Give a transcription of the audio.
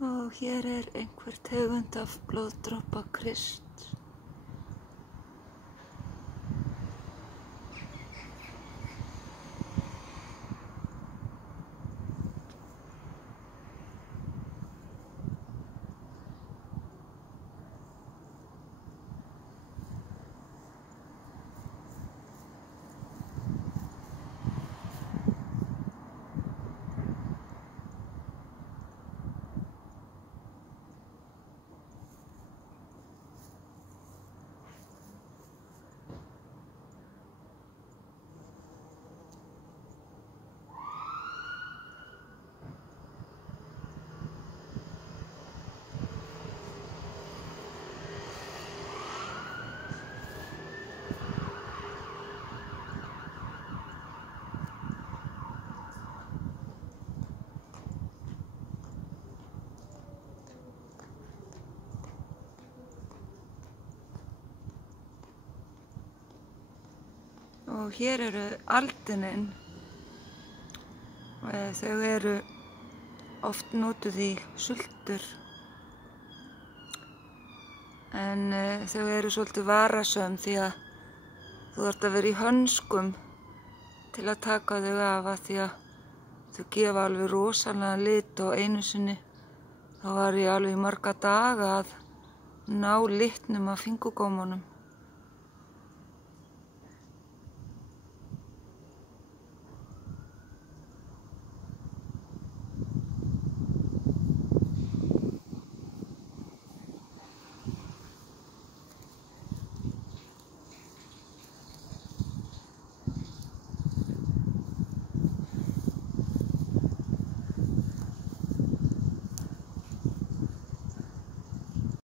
Og hér einhver tegund af blóðdropakrist. Og hér aldinin. Þau oft notuð í sultur. En þau svolítið varasöm því að þú þarft að vera í hönskum til að taka þau af því að þau gefa alveg rosalega lit og einu sinni þá var ég alveg í marga daga að ná litnum af fingurgómunum.